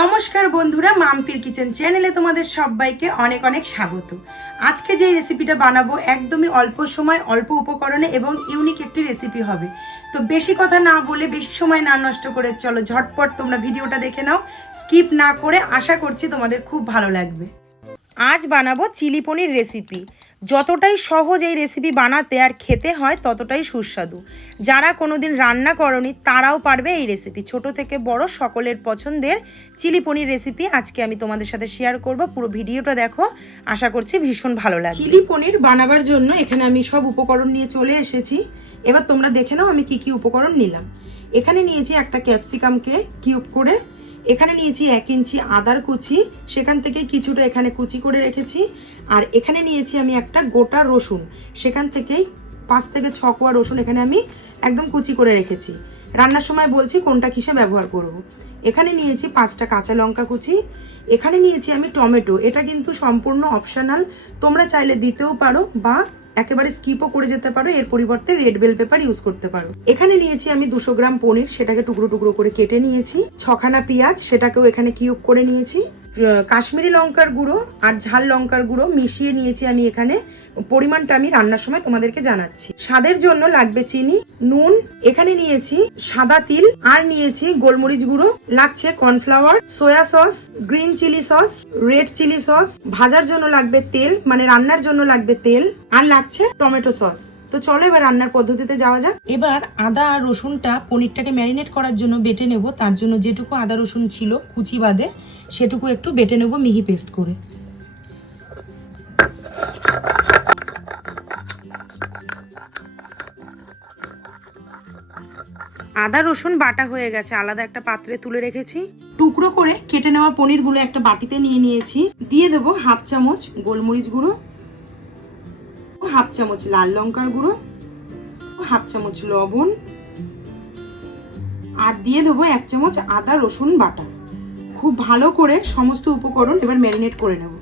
নমস্কার বন্ধুরা, মাম্পির কিচেন চ্যানেলে তোমাদের সবাইকে অনেক অনেক স্বাগত। আজকে যে রেসিপিটা বানাবো একদমই অল্প সময়, অল্প উপকরণে এবং ইউনিক একটি রেসিপি হবে। তো বেশি কথা না বলে, বেশি সময় না নষ্ট করে চলো ঝটপট তোমরা ভিডিওটা দেখে নাও। স্কিপ না করে আশা করছি তোমাদের খুব ভালো লাগবে। আজ বানাবো চিলি পনির রেসিপি যতটাই সহজ এই রেসিপি বানাতে আর খেতে হয়, ততটাই সুস্বাদু। যারা কোনোদিন রান্না করনি, তারাও পারবে এই রেসিপি ছোট থেকে বড় সকলের পছন্দের চিলি পনির রেসিপি আজকে আমি তোমাদের সাথে শেয়ার করব। পুরো ভিডিওটা দেখো। আশা করছি ভীষণ ভালো লাগবে। চিলি পনির বানাবার জন্য এখানে আমি সব উপকরণ নিয়ে চলে এসেছি। এবার তোমরা দেখে নাও আমি কি কি উপকরণ নিলাম। এখানে নিয়েছি একটা ক্যাপসিকামকে কিউব করে। এখানে নিয়েছি এক ইঞ্চি আদার কুচি। সেখান থেকে কিছুটা এখানে কুচি করে রেখেছি। আর এখানে নিয়েছি আমি একটা গোটা রসুন। সেখান থেকেই পাঁচ থেকে ছ কোয়া রসুন এখানে আমি একদম কুচি করে রেখেছি। রান্নার সময় বলছি কোনটা কিসে ব্যবহার করব। এখানে নিয়েছি পাঁচটা কাঁচা লঙ্কা কুচি। এখানে নিয়েছি আমি টমেটো। এটা কিন্তু সম্পূর্ণ অপশনাল। তোমরা চাইলে দিতেও পারো বা একেবারে স্কিপও করে যেতে পারো। এর পরিবর্তে রেড বেল পেপার ইউজ করতে পারো। এখানে নিয়েছি আমি দুশো গ্রাম পনির। সেটাকে টুকরো টুকরো করে কেটে নিয়েছি। ছখানা পেঁয়াজ। সেটাকেও এখানে কিউব করে নিয়েছি। কাশ্মীরি লঙ্কার গুঁড়ো আর ঝাল লঙ্কার গুঁড়ো মিশিয়ে নিয়েছি আমি এখানে। পরিমাণটা আমি রান্নার সময় তোমাদেরকে জানাচ্ছি। স্বাদের জন্য লাগবে চিনি, নুন, এখানে নিয়েছি সাদা তিল, আর নিয়েছি গোলমরিচ গুঁড়ো। লাগছে cornflour, soya sauce, green chilli sauce, red chilli sauce. ভাজার জন্য লাগবে তেল মানে রান্নার জন্য লাগবে তেল, আর লাগছে টমেটো সস। তো চলো এবার রান্নার পদ্ধতিতে যাওয়া যাক। এবার আদা আর রসুনটা পনিরটাকে ম্যারিনেট করার জন্য বেটে নেব। তার জন্য যেটুকু আদা রসুন ছিল, কুচি বাদে। সেটুকু একটু বেটে নেব মিহি পেস্ট করে। আদা রসুন বাটা হয়ে গেছে। আলাদা একটা পাত্রে তুলে রেখেছি। টুকরো করে কেটে নেওয়া পনিরগুলো একটা বাটিতে নিয়ে নিয়েছি। দিয়ে দেবো হাফ চামচ গোলমরিচ গুঁড়ো হাফ চামচ লাল লঙ্কার গুঁড়ো হাফ চামচ লবণ আর দিয়ে দেবো এক চামচ আদা রসুন বাটা। খুব ভালো করে সমস্ত উপকরণ এবার ম্যারিনেট করে নেব।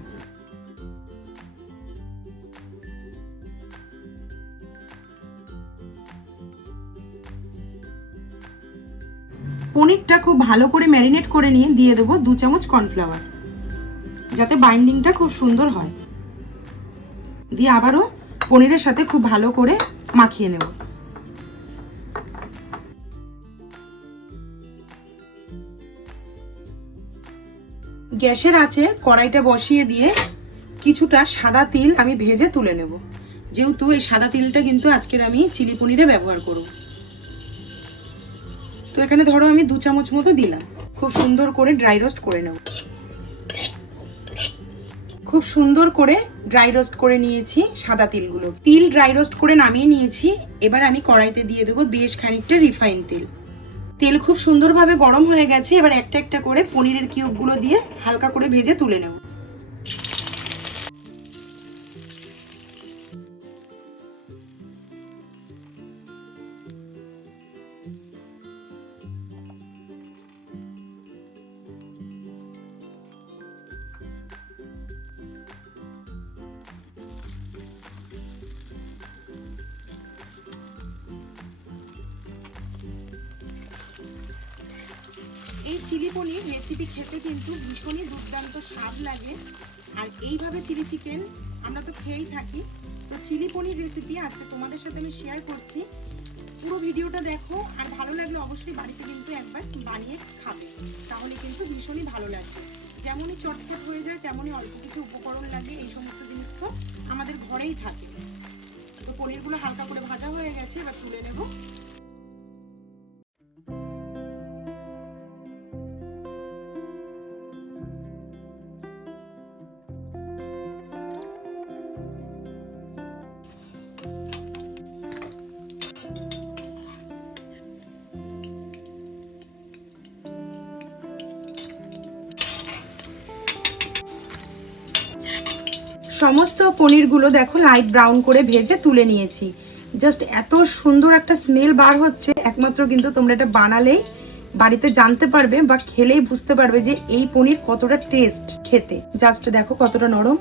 পনিরটা খুব ভালো করে ম্যারিনেট করে নিয়ে দিয়ে দেবো দু চামচ কর্নফ্লাওয়ার যাতে বাইন্ডিংটা খুব সুন্দর হয়। দিয়ে আবারও পনিরের সাথে খুব ভালো করে মাখিয়ে নেব। গ্যাসের আছে, কড়াইটা বসিয়ে দিয়ে কিছুটা সাদা তিল আমি ভেজে তুলে নেব। যেহেতু এই সাদা তিলটা কিন্তু আজকের আমি চিলি পনিরে ব্যবহার করব। তো এখানে ধরো আমি দু চামচ মতো দিলাম। খুব সুন্দর করে ড্রাই রোস্ট করে নেব। খুব সুন্দর করে ড্রাই রোস্ট করে নিয়েছি সাদা তিলগুলো। তিল ড্রাই রোস্ট করে নামিয়ে নিয়েছি। এবার আমি কড়াইতে দিয়ে দেবো বেশ খানিকটা রিফাইন তেল। তেল খুব সুন্দরভাবে গরম হয়ে গেছে, এবার একটা একটা করে পনিরের কিউবগুলো দিয়ে হালকা করে ভেজে তুলে নেব। চিলি পনির রেসিপি খেতে কিন্তু ভীষণই দুর্দান্ত স্বাদ লাগে। আর এইভাবে চিলি চিকেন আমরা তো খেয়েই থাকি। তো চিলি পনির রেসিপি আজকে তোমাদের সাথে আমি শেয়ার করছি। পুরো ভিডিওটা দেখো, আর ভালো লাগলে অবশ্যই বাড়িতে কিন্তু একবার বানিয়ে খাবে। তাহলে কিন্তু ভীষণই ভালো লাগবে। যেমনই চটপট হয়ে যায়, তেমনই অল্প কিছু উপকরণ লাগে, এই সমস্ত জিনিস তো আমাদের ঘরেই থাকে। তো পনিরগুলো হালকা করে ভাজা হয়ে গেছে, এবার তুলে নেব। সমস্ত পনিরগুলো দেখো লাইট ব্রাউন করে ভেজে তুলে নিয়েছি। জাস্ট এত সুন্দর একটা স্মেল বার হচ্ছে, একমাত্র কিন্তু তোমরা এটা বানালেই বাড়িতে জানতে পারবে বা খেলেই বুঝতে পারবে যে এই পনির কতটা টেস্ট খেতে। জাস্ট দেখো কতটা নরম।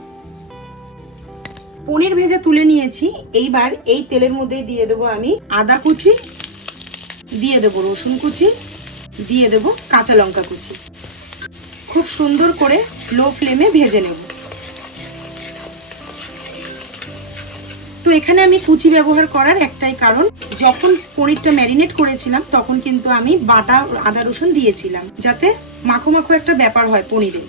পনির ভেজে তুলে নিয়েছি, এইবার এই তেলের মধ্যে দিয়ে দেবো আমি আদা কুচি, দিয়ে দেবো রসুন কুচি, দিয়ে দেবো কাঁচা লঙ্কা কুচি। খুব সুন্দর করে লো ফ্লেমে ভেজে নেব। তো এখানে আমি কুচি ব্যবহার করার একটাই কারণ, যখন পনিরটা ম্যারিনেট করেছিলাম, তখন কিন্তু আমি বাটা, আদা, রসুন দিয়েছিলাম, যাতে মাখো মাখো একটা ব্যাপার হয় পনিরে।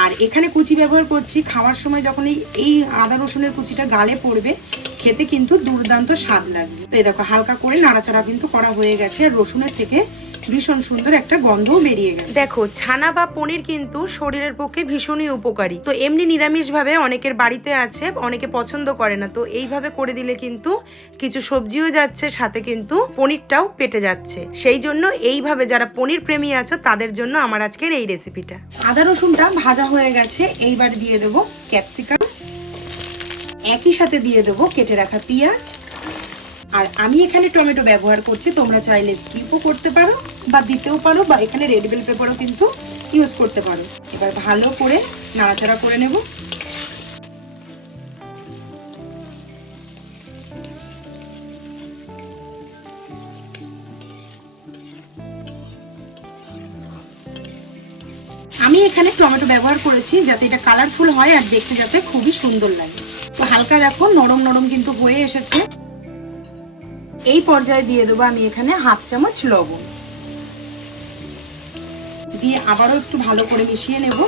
আর এখানে কুচি ব্যবহার করছি, খাওয়ার সময় যখন এই আদা, রসুনের কুচিটা গালে পড়বে, খেতে কিন্তু দুর্দান্ত স্বাদ লাগবে। তো এই দেখো, হালকা করে নাড়াচাড়া কিন্তু করা হয়ে গেছে, আর রসুনের থেকে ভীষণ সুন্দর একটা গন্ধও বেরিয়ে গেছে। দেখো ছানা বা পনির কিন্তু শরীরের পক্ষে ভীষণই উপকারী। তো এমনি নিরামিষ ভাবে অনেকের বাড়িতে আছে অনেকে পছন্দ করে না। তো এইভাবে করে দিলে কিন্তু কিছু সবজিও যাচ্ছে সাথে কিন্তু পনিরটাও পেটে যাচ্ছে। সেই জন্য এইভাবে যারা পনির প্রেমী আছো তাদের জন্য আমার আজকের এই রেসিপিটা। আদা রসুনটা ভাজা হয়ে গেছে এইবার দিয়ে দেবো ক্যাপসিকাম। একই সাথে দিয়ে দেবো কেটে রাখা পেঁয়াজ আর আমি এখানে টমেটো ব্যবহার করছি, তোমরা চাইলে স্কিপও করতে পারো বা দিতেও পারো বা এখানে রেড বেল পেপারও কিন্তু ইউজ করতে পারো। এবার ভালো করে নাড়াচাড়া করে নেব। আমি এখানে টমেটো ব্যবহার করেছি যাতে এটা কালারফুল হয় আর দেখতে যাতে খুবই সুন্দর লাগে। তো হালকা দেখো, নরম নরম কিন্তু হয়ে এসেছে। এই পর্যায়ে দিয়ে দেবো আমি এখানে হাফ চামচ লবণ। দিয়ে আবারও একটু ভালো করে মিশিয়ে নেব।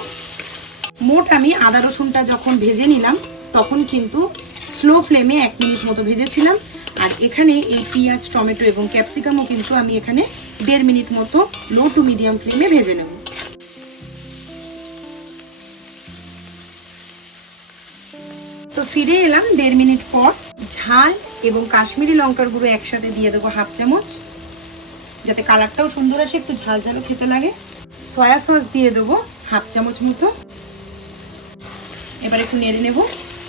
মোট আমি আদা রসুনটা যখন ভেজে নিলাম, তখন কিন্তু স্লো ফ্লেমে এক মিনিট মতো ভেজেছিলাম। আর এখানে এই পেঁয়াজ, টমেটো এবং ক্যাপসিকামও কিন্তু আমি এখানে দেড় মিনিট মতো লো টু মিডিয়াম ফ্লেমে ভেজে নেব। তো ফিরে এলাম দেড় মিনিট পর। ঝাল এবং কাশ্মীরি লঙ্কার গুঁড়ো একসাথে দিয়ে দেবো হাফ চামচ। যাতে কালারটাও সুন্দর আসে একটু ঝাল ঝালও খেতে লাগে। সয়া সস দিয়ে দেবো হাফ চামচ মতো। এবার একটু নেড়ে নেব।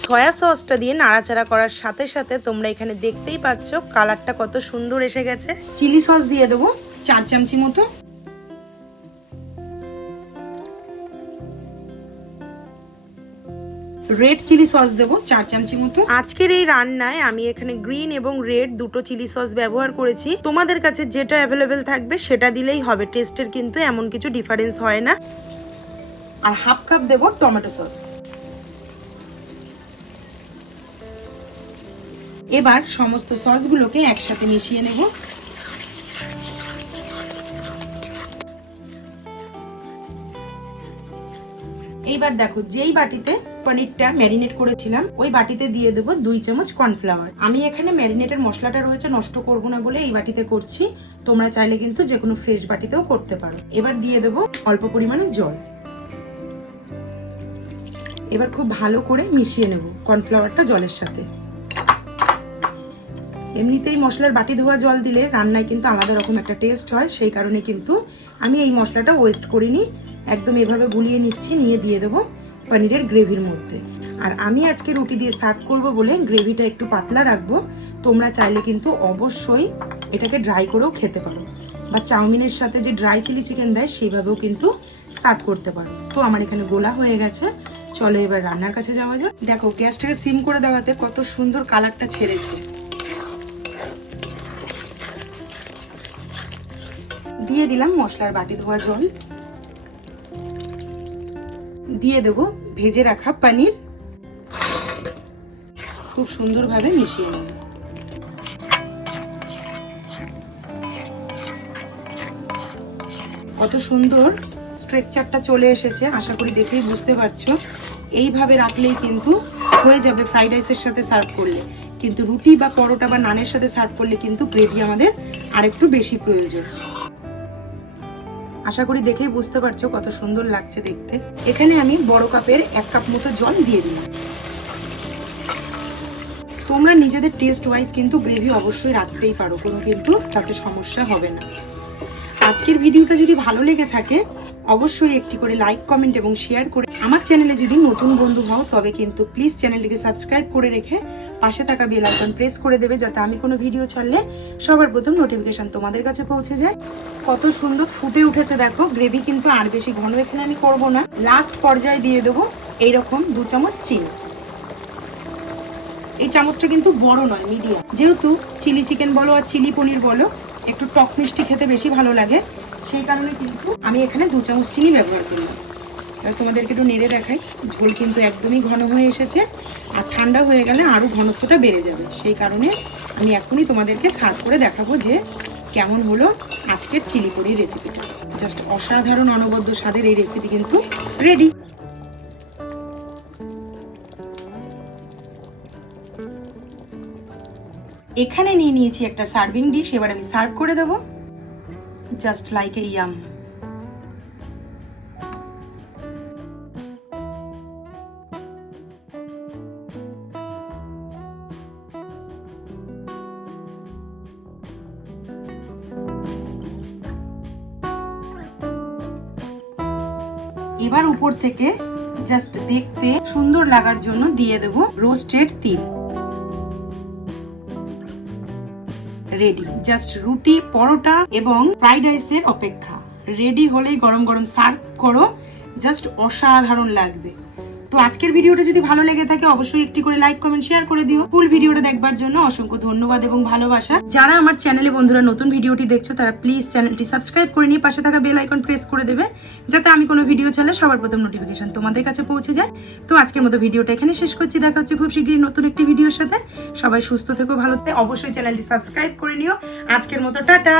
সয়া সসটা দিয়ে নাড়াচাড়া করার সাথে সাথে তোমরা এখানে দেখতেই পাচ্ছ কালারটা কত সুন্দর এসে গেছে। চিলি সস দিয়ে দেবো চার চামচি মতো। রেড চিলি সস দেবো চার চামচি মতো। আজকের এই রান্নায় আমি এখানে গ্রিন এবং রেড দুটো চিলি সস ব্যবহার করেছি। তোমাদের কাছে যেটা অ্যাভেলেবেল থাকবে সেটা দিলেই হবে। টেস্টের কিন্তু এমন কিছু ডিফারেন্স হয় না। আর হাফ কাপ দেবো টমেটো সস এবার সমস্ত সসগুলোকে একসাথে মিশিয়ে নেব। এইবার দেখো, যেই বাটিতে পনিরটা ম্যারিনেট করেছিলাম, ওই বাটিতে দিয়ে দেবো দুই চামচ কর্নফ্লাওয়ার আমি এখানে ম্যারিনেটের মশলাটা রয়েছে নষ্ট করব না বলে এই বাটিতে করছি। তোমরা চাইলে কিন্তু যে কোনো ফ্রেশ বাটিতেও করতে পারো। এবার দিয়ে দেবো অল্প পরিমাণে জল। এবার খুব ভালো করে মিশিয়ে নেব কর্নফ্লাওয়ারটা জলের সাথে। এমনিতেই মশলার বাটি ধোয়া জল দিলে রান্নায় কিন্তু আলাদা রকম একটা টেস্ট হয়, সেই কারণে কিন্তু আমি এই মশলাটা ওয়েস্ট করিনি। একদম এভাবে গুলিয়ে নিচ্ছি, নিয়ে দিয়ে দেবো পনিরের গ্রেভির মধ্যে। আর আমি আজকে রুটি দিয়ে সার্ভ করব বলে গ্রেভিটা একটু পাতলা রাখব। তোমরা চাইলে কিন্তু অবশ্যই এটাকে ড্রাই করেও খেতে পারো। বা চাউমিনের সাথে যে ড্রাই চিলি চিকেন দেয় সেইভাবেও কিন্তু সার্ভ করতে পারো। তো আমার এখানে গোলা হয়ে গেছে। চলো এবার রান্নার কাছে যাওয়া যাক। দেখো, গ্যাসটাকে সিম করে দেওয়াতে কত সুন্দর কালারটা ছেড়েছে। দিয়ে দিলাম মশলার বাটি ধোয়া জল। দিয়ে দেব ভেজে রাখা পনির। খুব সুন্দরভাবে মিশিয়ে নেব কত সুন্দর স্ট্রেকচারটা চলে এসেছে, আশা করি দেখেই বুঝতে পারছ। এইভাবে রাখলেই কিন্তু হয়ে যাবে ফ্রাইড রাইসের সাথে সার্ভ করলে। কিন্তু রুটি বা পরোটা বা নানের সাথে সার্ভ করলে কিন্তু গ্রেভি আমাদের আরেকটু বেশি প্রয়োজন। আশা করি দেখেই বুঝতে পারছ কত সুন্দর লাগছে দেখতে। এখানে আমি বড় কাপের এক কাপ মতো জল দিয়ে দিলাম। তোমরা নিজেদের টেস্ট ওয়াইজ কিন্তু গ্রেভি অবশ্যই রাখতেই পারো, কোনো কিন্তু তাতে সমস্যা হবে না। আজকের ভিডিওটা যদি ভালো লেগে থাকে, অবশ্যই একটি করে লাইক কমেন্ট এবং শেয়ার করে আমার চ্যানেলে যদি নতুন বন্ধু হও, তবে কিন্তু প্লিজ চ্যানেলটিকে সাবস্ক্রাইব করে রেখে পাশে থাকা বেল আইকন প্রেস করে দেবে, যাতে আমি কোনো ভিডিও ছাড়লে সবার প্রথম নোটিফিকেশন তোমাদের কাছে পৌঁছে যায়। কত সুন্দর ফুটে উঠেছে, দেখো। গ্রেভি কিন্তু আর বেশি ঘন এখানে আমি করব না। লাস্ট পর্যায়ে দিয়ে দেবো এইরকম দু চামচ চিনি। এই চামচটা কিন্তু বড় নয় মিডিয়াম যেহেতু চিলি চিকেন বলো আর চিলি পনির বলো, একটু টক মিষ্টি খেতে বেশি ভালো লাগে, সেই কারণে কিন্তু আমি এখানে দু চামচ চিনি ব্যবহার এবার তোমাদেরকে একটু নেড়ে দেখাই। ঝোল কিন্তু একদমই ঘন হয়ে এসেছে। আর ঠান্ডা হয়ে গেলে আরও ঘনত্বটা বেড়ে যাবে। সেই কারণে আমি এখনই তোমাদেরকে সার্ভ করে দেখাবো যে কেমন হলো আজকের চিলি পনির রেসিপিটা জাস্ট অসাধারণ অনবদ্য স্বাদের এই রেসিপি কিন্তু রেডি এখানে নিয়ে নিয়েছি একটা সার্ভিং ডিশ এবার আমি সার্ভ করে দেবো। জাস্ট লাইক এ ইয়াম এবার উপর থেকে জাস্ট দেখতে সুন্দর লাগার জন্য দিয়ে দেব রোস্টেড তিল। রেডি জাস্ট রুটি, পরোটা এবং ফ্রাইড রাইসের অপেক্ষা। রেডি হলেই গরম গরম সার্ভ করো। জাস্ট অসাধারণ লাগবে। তো আজকের ভিডিওটা যদি ভালো লেগে থাকে, অবশ্যই একটি করে লাইক কমেন্ট শেয়ার করে দিও। ফুল ভিডিওটা দেখবার জন্য অসংখ্য ধন্যবাদ এবং ভালোবাসা। যারা আমার চ্যানেলে বন্ধুরা নতুন ভিডিওটি দেখছ, তারা প্লিজ চ্যানেলটি সাবস্ক্রাইব করে নিয়ে পাশে থাকা বেল আইকন প্রেস করে দেবে, যাতে আমি কোনো ভিডিও ছাড়লে সবার প্রথম নোটিফিকেশন তোমাদের কাছে পৌঁছে যায়। তো আজকের মতো ভিডিওটা এখানে শেষ করছি। দেখা হচ্ছে খুব শীঘ্রই নতুন একটি ভিডিওর সাথে। সবাই সুস্থ থেকো, ভালো থেকো। অবশ্যই চ্যানেলটি সাবস্ক্রাইব করে নিও। আজকের মতো টাটা।